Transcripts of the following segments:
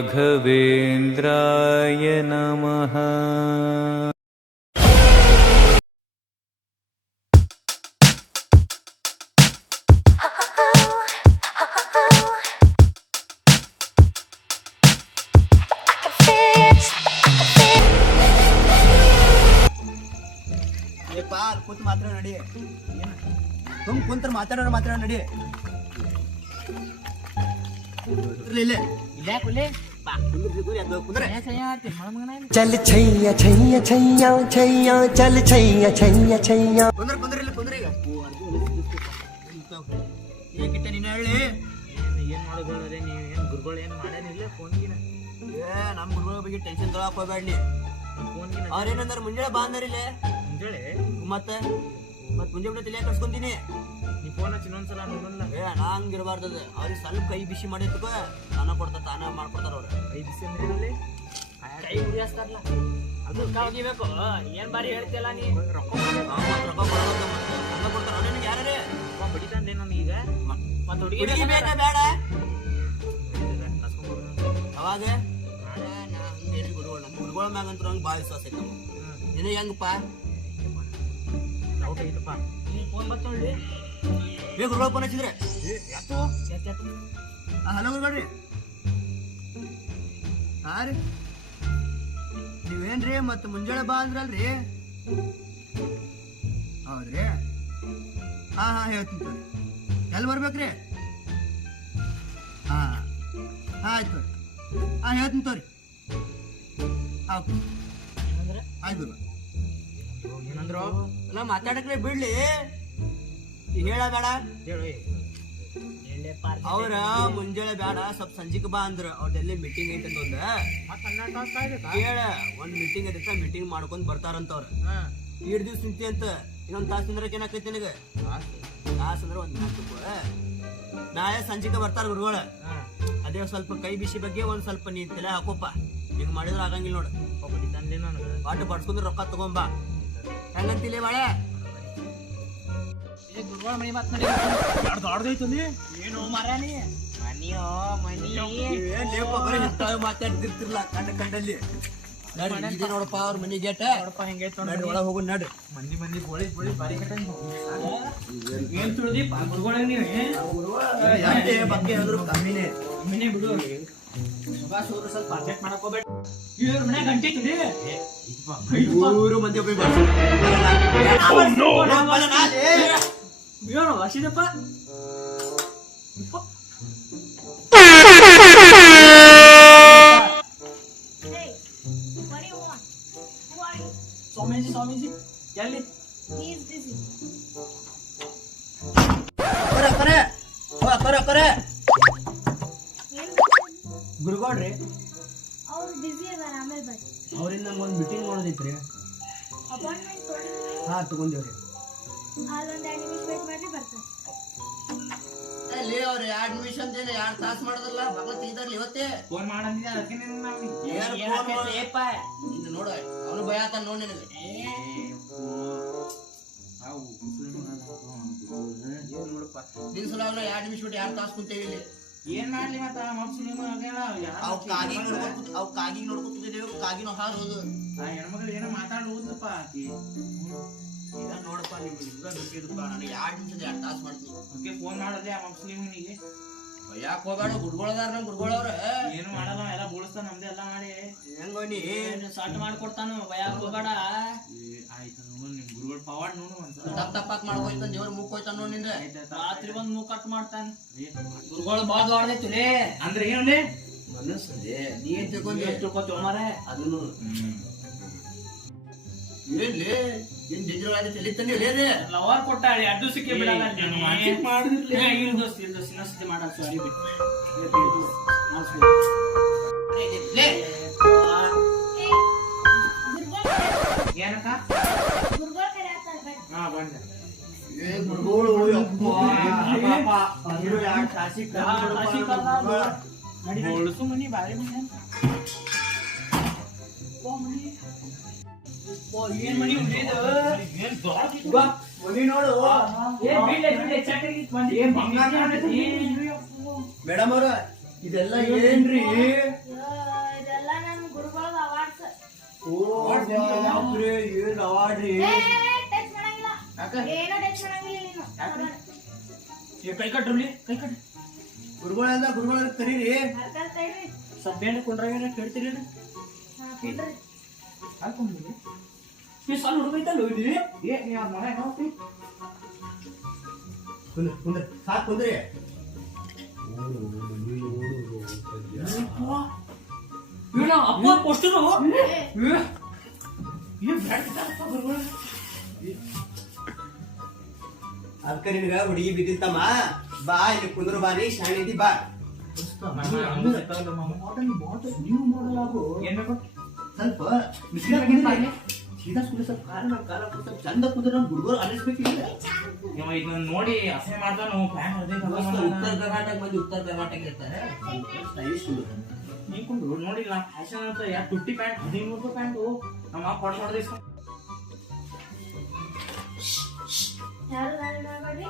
ರಾಘವೇಂದ್ರಾಯ ನಮಃ. ಕೂತು ಮಾತಾಡೋ ನಡಿ, ಕುಂತ್ರ ಮಾತಾಡೋ ನಡಿ. चल छैया छैया छैया छैया चल छैया छैया छैया ಕುಂದ್ರ ಈಗ ಏಕಿಟ್ಟ ನೀನು ಹೇಳಿ ಏನ್ ಮಾಡೋದ್ರೆ ನೀವೇನು ಗುರುಗಳು ಏನು ಮಾಡ್ಯಾನಿಲ್ಲ ಫೋನ್ಗಿನ ನಮ್ಮ ಗುರುಗಳ ಬಗ್ಗೆ ಟೆನ್ಷನ್ ತೊಗೊಳಕ್ ಹೋಗ್ಬೇಡಿ. ಫೋನ್ಗಿನ ಅವ್ರೇನಂದ್ರ ಮುಂಜಾನೆ ಬಾ ಅಂದಾರಿಲ್ಲ ಮುಂಜಾನೆ ಮತ್ತೆ ಮುಂಜಾನೆ ತಲೆ ಕಳ್ಸ್ಕೊಂತೀನಿ. ನೀ ಫೋನ್ ಹಚ್ಚಿ ಇನ್ನೊಂದ್ಸಲ ನೋಡಲ್ಲ. ನಾ ಹಂಗಿರಬಾರ್ದದ ಅವ್ರಿಗೆ ಸ್ವಲ್ಪ ಕೈ ಬಿಸಿ ಮಾಡಿರ್ತಕ್ಕ ತಾನ ಕೊಡ್ತಾರ, ತಾನ ಮಾಡ್ಕೊಡ್ತಾರ ಅವ್ರು. ಕೈ ಬಿಸಿ ಅಂದ್ರೆ ಕೈ ಉರಿಯಾಸ್ತಾರಲ್ಲ ಅದು ಕಾಗಿಬೇಕು. ಏನ್ ಬಾರಿ ಹೇಳ್ತಿಯಲ್ಲ ನೀ. ರೊಕ್ಕ ಕೊಡ್ತಾರ ನಿನಗೆ ಯಾರೇ ಬಡಿತಾನೆ ನನಗೀಗ. ಮತ್ತೆ ಹುಡುಗಿ ಬೇಕಾ ಬೇಡ ಅವಾಗ ಗುರುಗಳ ಮ್ಯಾಗಂತ ನಂಗೆ ಭಾಳ ವಿಶ್ವಾಸ ಐತೆ. ನಿನಗೆ ಹೆಂಗಪ್ಪ ಫೋನ್ ಬರ್ತೊಳ್ಳಿ ಗುರುಗಳ ಫೋನ್ ಹಚ್ಚಿದ್ರೆ ಹಲೋ ಗುರುಗಳ್ರಿ. ಹಾ ರೀ ನೀವೇನ್ರಿ ಮತ್ತೆ ಮುಂಜಾನೆ ಬಾ ಅಂದ್ರಲ್ರಿ? ಹೌದ್ರಿ, ಹಾ ಹೇಳ್ತೀನಿ ತೋರಿ. ಎಲ್ಲಿ ಬರ್ಬೇಕ್ರಿ? ಆಯ್ತು ಹೇಳ್ತೀನಿ ತೋರಿ. ಆಯ್ತು ಗುರು ಏನಂದ್ರು ಎಲ್ಲ ಮಾತಾಡಕ್ರೆ ಬಿಡ್ಲಿ, ಹೇಳ ಬೇಡ. ಅವ್ರ ಮುಂಜಾನೆ ಬೇಡ ಸ್ವಲ್ಪ ಸಂಜಿಕ್ ಬಾ ಅಂದ್ರ ಅವ್ರದೆಲ್ಲಿ ಮೀಟಿಂಗ್ ಐತೆ ಅಂತ ಹೇಳ. ಒಂದ್ ಮೀಟಿಂಗ್ ಐತೆ, ಮೀಟಿಂಗ್ ಮಾಡ್ಕೊಂಡ್ ಬರ್ತಾರಂತ ಅವ್ರ. 2 ದಿವ್ಸ ನಿಂತಿ ಅಂತ ಇನ್ನೊಂದ್ ತಾಸು ನಿಂದ್ರಕ್ ಏನಾಕೈತಿ ನಿನಗ? ತಾಸು ಅಂದ್ರೆ 1 4 ನಾಳೆ ಸಂಜಿಕ ಬರ್ತಾರ ಗುರುಗಳ. ಅದೇ ಸ್ವಲ್ಪ ಕೈ ಬಿಸಿ ಬಗ್ಗೆ ಒಂದ್ ಸ್ವಲ್ಪ ನೀ ತಲೆ ಹಾಕೋಪ್ಪ. ಹಿಂಗ್ ಮಾಡಿದ್ರ ಆಗಂಗಿಲ್ಲ ನೋಡ. ಪಾಠ ಬಡ್ಸ್ಕೊಂಡ್ರೆ ರೊಕ್ಕ ತಗೊಂಬಾ. ಹೆಂಗಂತಿಲ್ಲ ಬಾಳೆ ಗುರುಗಳ ಮನಿ ಮಾತಾಡ್ದೈತು ಏನು ಮಾರಾಣಿ ಮನಿಯೋ ಮನಿ ಮಾತಾಡ್ತಿರ್ತಿರ್ಲ ಕಂಡಲ್ಲಿ ನೋಡಪ್ಪ ಅವ್ರ ಮನಿ ಗೇಟ ನೋಡಪ್ಪ ಹೆಂಗೈತೆ ಒಳಗೆ ಹೋಗು ನಡ್ರಿ. ಮಂದಿ ಗೋಳಿ ಬಾರಿ ಕಟ್ಟ ಏನ್ ತುಳ್ದಿ ಗುರುಗಳಿಗೆ ನೀವೇ ಬಗ್ಗೆ ಹೇಳಿದ್ರು ಕಮ್ಮಿನೇ ಬಿಡು. ಸ್ವಲ್ಪ ಅರ್ಜೆಂಟ್ ಮಾಡಕ್ ಹೋಗ್ಬೇಡ. ಇವ್ರ ಮನೆ ಗಂಟೆ ತುಳಿ ಮೂರು ಮಂದಿ ವಾಸಿದಪ್ಪ ಸ್ವಾಮೀಜಿ ಎಲ್ಲಿ ಗುರುಗೌಡ್ರಿ ಅವ್ರು ಬಿಸಿ ಅದಾರ, ಆಮೇಲೆ ಬರ್ರಿ. ಅವ್ರಿಂದ ನಮ್ಗೊಂದು ಮೀಟಿಂಗ್ ಮಾಡೋದೈತ್ರಿ. ಅಪಾಯಿಂಟ್ಮೆಂಟ್ ಕೊಡ್ರಿ. ತಗೊಂಡೇವ್ರಿ. ಅಲ್ಲೊಂದು 2 ನಿಮಿಷ ವೇಟ್ ಮಾಡ್ರಿ, ಬರ್ತಾರೆ. ಅಲ್ಲಿ ಅವ್ರು 2 ನಿಮಿಷ ಅಂತ 2 ತಾಸು ಮಾಡೋದಲ್ಲ, ಭಗವತ್ ಇದ್ದಾರಲ್ಲ ಇವತ್ತೇ ಫೋನ್ ಮಾಡಂದಿದ್ದೆ. ಅದಕ್ಕೆ ನೋಡ ಅವನು ಭಯ ಆತ ನೋಡಿ ನಿನಗೆ. ನೋಡಪ್ಪ ನಿನ್ ಸಲ 2 ನಿಮಿಷ ಬಿಟ್ಟು 2 ತಾಸು ಕುಂತೇವಿ ಇಲ್ಲಿ. ಏನ್ ಮಾಡ್ಲಿ ಮತ್ತ ಅವ್ ಕಾಗಿ ನೋಡ್ಕೊತಿದ್ದೇವೆ. ಕಾಗಿನ ಹಾರೋದು ಹೆಣ್ಮಗಳು ಏನೋ ಮಾತಾಡೋದಪ್ಪ. ನೋಡಪ್ಪ ನಿಮ್ಗೆ ನಾನು 2 ನಿಮಿಷ 2 ತಾಸು ಮಾಡ್ತೀನಿ. ಅದಕ್ಕೆ ಫೋನ್ ಮಾಡೋದೇ ಆ ಮುಸ್ಲಿಮನಿಗೆ. ಯಾಕೆ ಹೋಗ್ಬೇಡ, ಗುರುಗಳದಾರ ನಮ್ ಗುರುಗಳವ್ರ ಏನು ಮಾಡಲ್ಲ, ಎಲ್ಲ ಬೋಳಿಸ್ತಾನ ನಮ್ದೆ ಎಲ್ಲ ಮಾಡಿ. ಹೆಂಗೋ ನೀ ಸಾಟ್ ಮಾಡ್ಕೊಡ್ತಾನು. ಭಯಕ್ ಹೋಗ್ಬೇಡ. ಆಯ್ತು ನೋಡು ನಿಮ್ ಗುರುಗಳು ಪವಾಡ್ ನೋಡು. ತಪ್ಪಾಕ್ ಮಾಡ್ಕೋಯ್ತಾನ, ದೇವ್ರ ಮೂಕ್ ಹೋಯ್ತಾನ ನೋಡಿ ನಿಂದ. ರಾತ್ರಿ ಬಂದ್ ಮೂಗ್ ಕಟ್ ಮಾಡ್ತಾನ. ಗುರುಗಳು ಬಾಳ ದೊಡ್ಡದೈತಿ ಅಂದ್ರೆ ಏನ್ರಿ ಮನಸ್ಸಲ್ಲಿ ನೀ ಏನ್ ತಿಳ್ಕೊಂತೀವ ಮಾರೆ ಅದನ್ನು ಏನ್ಲಿ ಏನ್ ಜಂಜರವಾದ ಲವರ್ ಕೊಟ್ಟಾಳಿ ಅಡ್ಡು ಸಿಕ್ಕಿ ಬಿಡಲ್ಲ. ಇನ್ನೊಂದ್ಸತಿ ಮಾಡಲ್ಲ. ಸಾರಿ ಏನಕ್ಕ ಹಾ ಬಂದೆ. ಮನಿ ಬಾರಿ ಏನ್ ಮನಿ ಮನಿ ನೋಡು ಮೇಡಮ್ ಅವ್ರ ಇದೆಲ್ಲ ಏನ್ರಿ? ಏನ್ ಅವಾಡ್ರಿ ಟಚ್ ಮಾಡಂಗಿಲ್ಲ ಯಾಕ ಏನೋ ಟಚ್ ಮಾಡಂಗಿಲ್ಲ ನೀನು ಯಾಕೆ? ಏ, ಕೈ ಕಟ್ರಿ ಕೈ ಕಟ್ರಿ ಗುರುಗಳ ಕರೀರಿ ಅರ್ಥ ಇಡ್ರಿ ಸಬ್ಬೇನೆ ಕೊಂಡ್ರಾಗ ಕೇಳ್ತೀರಿ ಹಾ ಕುಂಡ್ರಿ ಹಾಕೊಂಡಿರಿ ಈ ಸಲ ಹುಡುಗೈತಲ್ಲ ಇಲ್ಲಿ ಏ ನೀ ಅವ್ರ ಮನೆ ಹೋಗ್ತಿ ಕುಂದ್ರಿ ಸಾಕ್ ಕುಂದ್ರಿ ಇವನ ಅಪ್ಪ ಪೋಸ್ಟರು ಅದಕ್ಕ ನಿನ್ಗ ಹುಡುಗಿ ಬಿದ್ದಿತ್ತಮ್ಮ ಬಾ ಇಲ್ಲಿ ಕುಂದ್ರು ಬಾ ನೀ ಶಾಣಿದಿ ಬಾ ನೀವು ಮಾಡಲಾಗು ಏನ್ ಬೇಕು ಸ್ವಲ್ಪ ಸೀದಾ ಸುಳ್ಳು ಸ್ವಲ್ಪ ಕಾಲ ಸ್ವಲ್ಪ ಚಂದ ಕುಂದ್ರ ನಮ್ ಹುಡುಗರು ಅನಿಸ್ಬೇಕಿಲ್ಲ ಇದನ್ನ ನೋಡಿ ಅಸಹ್ಯ ಮಾಡ್ತಾನು ಪ್ಯಾನ್ ಉತ್ತರ ಕರ್ನಾಟಕ ಮಂದಿ ಉತ್ತರ ಕರ್ನಾಟಕ ಇರ್ತಾರೆ ಸ್ಟೈಲಿಶ್ ಕುಂದ್ರು ನೀ ಕೊಂಡು ನೋಡಿಲ್ಲ ಫ್ಯಾಷನ್ ಅಂತ ಯಾ ತುಟ್ಟಿ ಪ್ಯಾಂಟ್ 1500 ರೂಪಾಯಿ ಪ್ಯಾಂಟು ನಮ್ಮ ಅಪ್ಪ ಹೊಡ್ದು ಇಸ್ಕೊಂಡು ಯಾರು ನಾನು ಮಾಡ್ಬೇಡ್ರಿ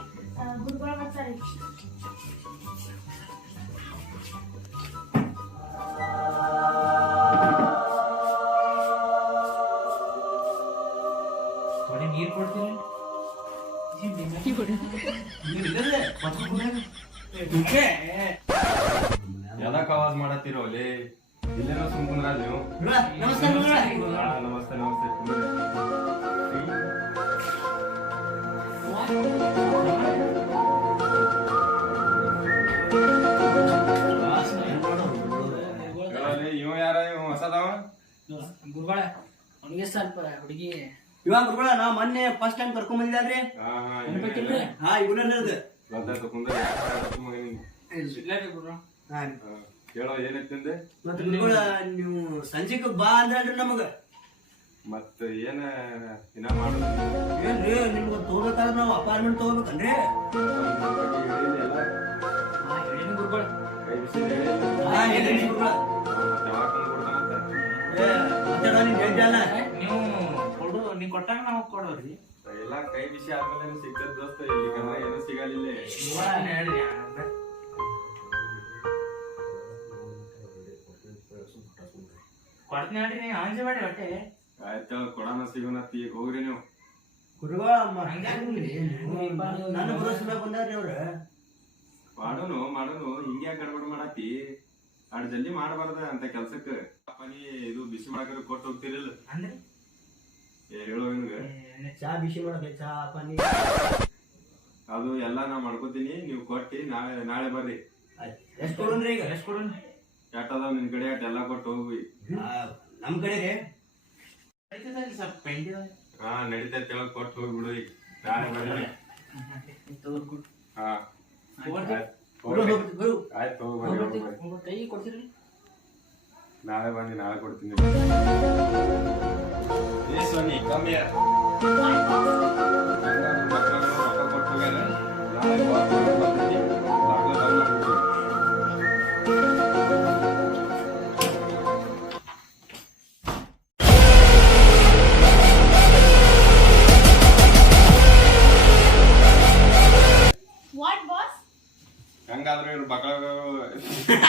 ಗುರುಗಳು ಬರ್ತಾರೆ ಥೋಡೆ ನೀರು ಕೊಡ್ತೀನಿ ಎದಕ್ ಆವಾಜ್ ಮಾಡತ್ತೀರೋ ಅಲ್ಲಿ ಇಲ್ಲೇನೋ ಸುಮ್ ಕುಂದ್ರ ನೀವು ನಮಸ್ಕಾರ ಹಾ, ನಮಸ್ತೆ ನಮಸ್ತೆ ಕುಂದ್ರಿ. ಹೇಳಲ್ಲಿ, ಇವ ಯಾರ ಇವ ಹೊಸದವ ಗುರುಗಳ ಅವನಿಗೆ ಸ್ವಲ್ಪ ಹುಡುಗಿ ಇವಾಗ ಗುರುಗಳ ನಾ ಮೊನ್ನೆ ಫಸ್ಟ್ ಟೈಮ್ ಕರ್ಕೊಂಡ್ ಬಂದಿದ್ರಿ ಹಾ ಹಾ ನೆನಪೈತಿಲ್ರಿ? ಹಾ ಇವನದು ಗೊತ್ತಾಯ್ತು ಕುಂದ್ರಿ ಗುರು ಹೇಳೋ ಏನೈತಂದೆ ಮತ್ತೆ ಗುರುಗಳ ನೀವು ಸಂಜೆಗೆ ಬಾ ಅಂದ್ರಿ ನಮಗ ಮತ್ತ ಏನ ಇನ್ನ ಮಾಡೋದು ಏನ್ರಿ ನಿಮ್ಗೆ ತಗೋಬೇಕಾದ್ರೆ ನಾವು ಅಪಾರ್ಟ್ಮೆಂಟ್ ತಗೋಬೇಕನ್ರಿ ಹೇಳಿನ ಗುರುಗಳು ಕೈ ಬಿಸಿ ಹೇಳಿಲ್ಲ. ಹಾ ಏನ್ರಿ ಗುರುಗಳ ಮತ್ತೆ ಯಾವಾಗ ತಂದು ಕೊಡ್ತಾನಂತ ಮಾತಾಡೋ ನೀನ್ ಹೇಳ್ದಲ್ಲ ನೀವು ಕೊಡು ನೀವು ಕೊಟ್ಟಾಗ ನಾವು ಕೊಡೋರಿ ಎಲ್ಲ ಕೈ ಬಿಸಿ ಆದ್ಮೇಲೆ ಸಿಗ್ತದ ದೋಸ್ತ ಇಲ್ಲಿ ಕನ್ನ ಏನು ಸಿಗಲಿಲ್ಲ ಹೇಳ್ರಿ ಕೊಡ್ತೀನಿ ಹೇಳ್ರಿ ನೀವು ಅಂಜೆ ಮಾಡಿ ಹೊಟ್ಟೆ ಆಯ್ತ ಕೊಡೋಣ ಸಿಗೋಣ ಈಗ ಹೋಗ್ರಿ ನೀವು ಗುರುಗಳ ನನ್ನ ಭರೋಸೆ ಮ್ಯಾಗ ಬಂದಾರ್ರಿ ಅವ್ರ ಮಾಡೋನು ಹಿಂಗ್ಯಾ ಗಡ್ಬಡ್ ಮಾಡಾತಿ ಅಡ್ ಜಲ್ದಿ ಮಾಡಬಾರ್ದ ಅಂತ ಕೆಲ್ಸಕ್ಕ ಅಪ್ಪನಿ ಇದು ಬಿಸಿ ಮಾಡಾಕ ಕೊಟ್ಟು ಹೋಗ್ತಿರಲ್ಲ ಅಂದ್ರೆ ಹೇಳೋ ನಿನ್ಗ ಚಾ ಬಿಸಿ ಮಾಡೋದು ಚಾ ಪಾನಿ ಅದು ಎಲ್ಲಾ ನಾ ಮಾಡ್ಕೋತೀನಿ ನೀವು ಕೊಟ್ಟಿ ನಾಳೆ ಬರ್ರಿ ಎಷ್ಟು ಕೊಡೋನ್ರಿ ಈಗ ಎಷ್ಟು ಕೊಡು ಎಟ್ಟದಾವ್ ನಿನ್ ಕಡೆ ಅಟ್ ಎಲ್ಲಾ ಕೊಟ್ಟು ಹೋಗ್ವಿ ನಮ್ ಕಡೆ ರೀ ಸ್ವಲ್ಪ ಪೆಂಡಿ ಹಾ ನಡೀತೈತೆ ಕೊಟ್ಟು ಹೋಗ್ಬಿಡು ಈಗ ನಾಳೆ ಬರ್ರಿ ಹಾ ಆಯ್ತು ಹೋಗ್ಬರ್ರಿ ಕೈ ಕೊಡ್ತೀರಿ ನಾಳೆ ಬಂದು ನಾಳೆ ಕೊಡ್ತೀನಿ ಏ ಸೋನಿ ಕಮ್ಮಿ